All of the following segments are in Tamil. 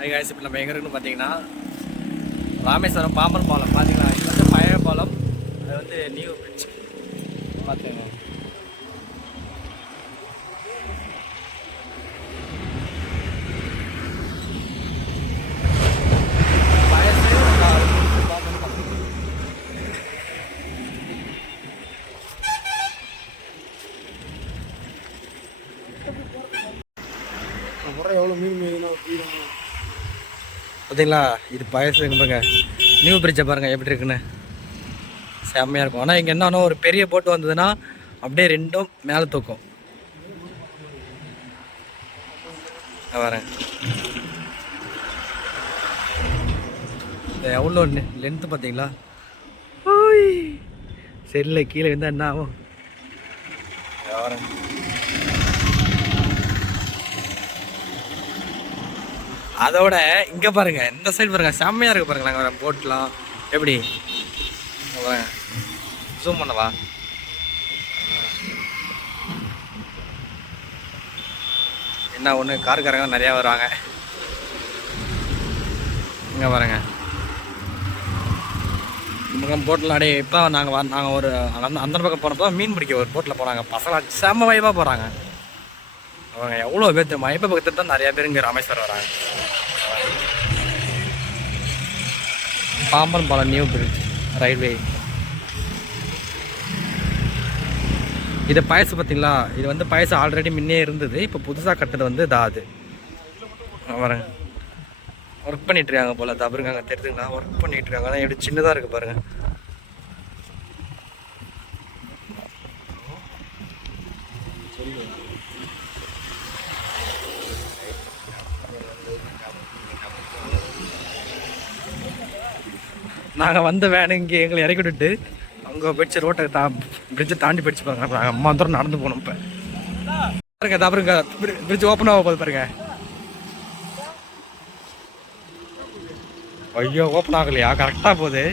கைஸ் இப்போ நம்ம எங்கே இருக்குன்னு பார்த்தீங்கன்னா ராமேஸ்வரம் பாம்பன் பாலம் பார்த்தீங்களா. இது வந்து பழைய பாலம், அது வந்து நியூ பிரிட்ஜ் பார்த்துங்க. எவ்வளோ மீன் பார்த்தீங்களா, இது பழசு பாருங்க. நியூ பிரிட்ஜை பாருங்கள் எப்படி இருக்குன்னு, செம்மையாக இருக்கும். ஆனால் இங்கே என்னன்னா ஒரு பெரிய போட்டு வந்ததுன்னா அப்படியே ரெண்டும் மேலே தூக்கும். வரேன் இந்த எவ்வளோ லென்த்து பார்த்தீங்களா. சரியில்லை, கீழே இருந்தால் என்ன ஆகும். வரேன் அதோட இங்கே பாருங்க, இந்த சைடு பாருங்க, செம்மையாக இருக்கு பாருங்க. நாங்கள் போட்லாம் எப்படி ஜூம் பண்ணவா. என்ன ஒன்று காருக்காரங்க நிறையா வருவாங்க. இங்கே பாருங்க போட்டில் அடைய. இப்போ நாங்கள் ஒரு அந்த பக்கம் போனப்போ மீன் பிடிக்க ஒரு போட்டில் போனாங்க. பசங்க செம்ம வைப்பாக போகிறாங்க. அவங்க எவ்வளோ பேர் தெரியுமா, இப்போ பக்கத்தில் தான் நிறையா பேர் இங்கே ராமேஸ்வரம் வராங்க. பாம்பன் பாலம் நியூ பிரிட்ஜ் ரயில்வே. இது பயசு பார்த்தீங்களா, இது வந்து பயசு ஆல்ரெடி முன்னே இருந்தது. இப்போ புதுசாக கட்டுறது வந்து அது வரேங்க. ஒர்க் பண்ணிகிட்ருக்காங்க போல், தவறுங்க தெரியுதுங்களா. ஒர்க் பண்ணிகிட்ருக்காங்க, ஆனால் எப்படி சின்னதாக இருக்குது பாருங்கள். நாங்கள் வந்த வேனு இங்கே எங்களை இறக்கி விட்டுட்டு அங்கே போயிடுச்சு ரோட்டை பிரிட்ஜை தாண்டி போயிடுச்சு பாருங்க. நாங்கள் அம்மா தூரம் நடந்து போகணும். இப்போ பாருங்க தவறுங்க, பிரிட்ஜ் ஓப்பன் ஆக போகுது பாருங்க. ஐயோ ஓப்பன் ஆகலையா, கரெக்டாக போகுது.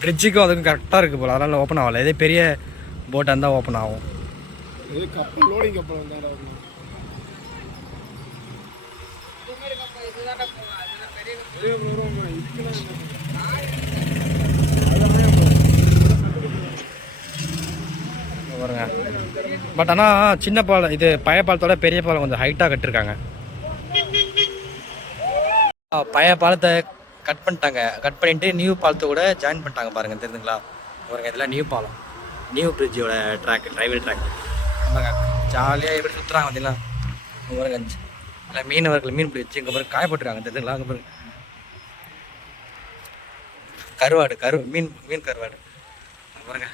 பிரிட்ஜுக்கும் அதுக்கும் கரெக்டாக இருக்குது போல், அதனால் ஓப்பன் ஆகலை. இதே பெரிய போட்டாக இருந்தால் ஓப்பன் ஆகும். பாருங்க. பட் ஆனால் சின்ன பாலம், இது பழைய பாலத்தோட பெரிய பாலம் கொஞ்சம் ஹைட்டாக கட்டிருக்காங்க. பழைய பாலத்தை கட் பண்ணிட்டாங்க. கட் பண்ணிட்டு நியூ பாலத்தை கூட ஜாயின் பண்ணிட்டாங்க பாருங்க, தெரியுதுங்களா. பாருங்க இதெல்லாம் நியூ பாலம், நியூ பிரிட்ஜோட ட்ராக், ட்ரைவல் ட்ராக். ஜாலியாக எப்படி சுற்றுறாங்க பார்த்தீங்களா. பாருங்க இல்லை மீனவர்கள் மீன் பிடி வச்சு இங்கே பாருங்க காயப்பட்டுருக்காங்க, தெரியுதுங்களா. அங்கே பாருங்க கருவாடு மீன் கருவாடு பாருங்க.